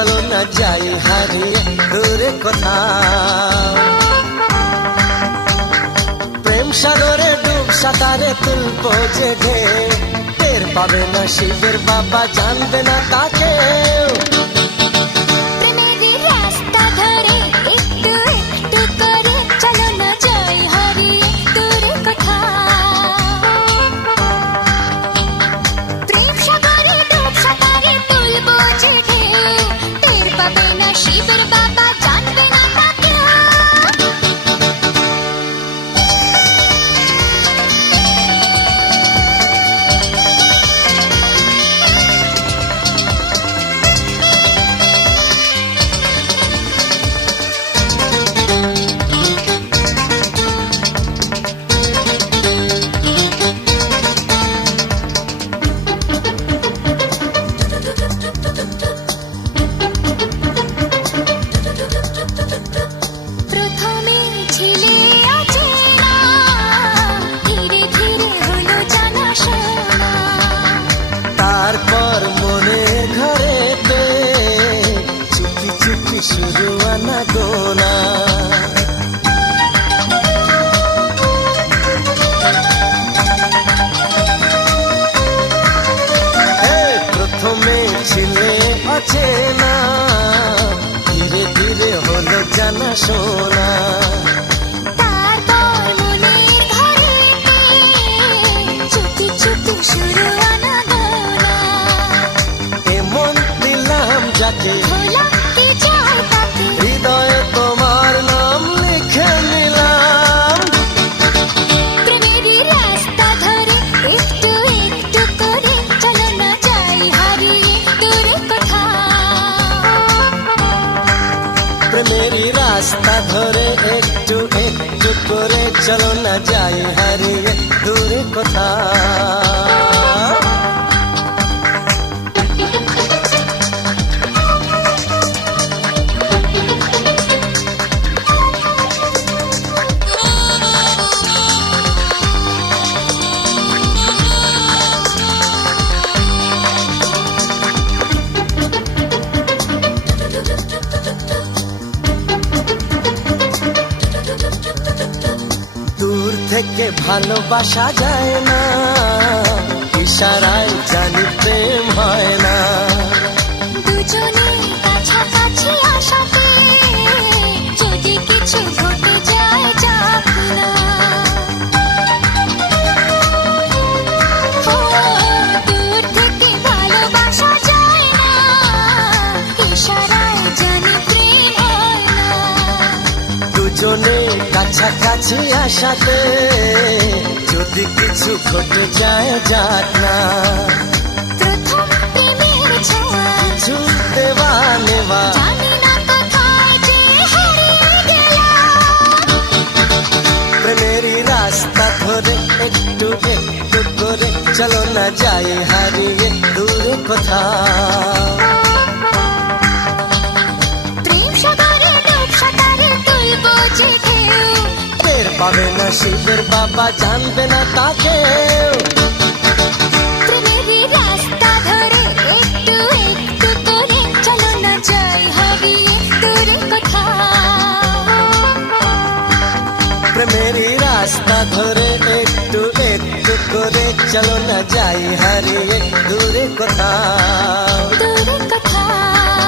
চলো না যাই হারিয়ে দূরে কোথাও। প্রেম সাগরে ডুব সাঁতারে তুলবো যে ঢেউ, টের পাবে না শিবের বাবা, জানবে না তাকে। শিবের বাবা জানবে না তাকে। তারপর মনে ঘরেতে চুপি চুপি শুরু আনা গোনা। প্রথমে ছিলে অচেনা, ধীরে ধীরে হলো জানা শোনা। হৃদয়ে তোমার নাম লিখে নিলাম। প্রেমেরই রাস্তা ধরে একটু একটু করে চলো না যাই হারিয়ে দূরে কোথাও। প্রেমেরই রাস্তা ধরে একটু একটু করে চলো না যাই হারিয়ে দূরে কোথাও। দূর থেকে ভালোবাসা যায় না, ইশারায় জানি প্রেম হয় না। দুজনে কাছাকাছি আসাতে যদি কিছু ঘটে যায় যাক না। দূর থেকে ভালোবাসা যায় না, ইশারায় জানি প্রেম হয় না। দুজনে কাছাকাছি আসাতে যদি কিছু ঘটে যায় যাক না। প্রথম প্রেমের ছোঁয়া কিছু দেওয়া নেওয়া, জানি না কোথায় যে হারিয়ে গেলাম। প্রেমেরই রাস্তা ধরে একটু একটু করে চলো না যাই হারিয়ে দূরে কোথাও। প্রেম সাগরে ডুব সাঁতারে তুলবো যে ঢেউ, টের পাবে না শিবের বাবা, জানবে না তাকে। প্রেমেরই রাস্তা ধরে একটু একটু করে চলো না যাই হারিয়ে দূরে কোথাও। প্রেমেরই রাস্তা ধরে একটু একটু করে চলো না যাই হারিয়ে দূরে কোথাও। দূরে কোথাও।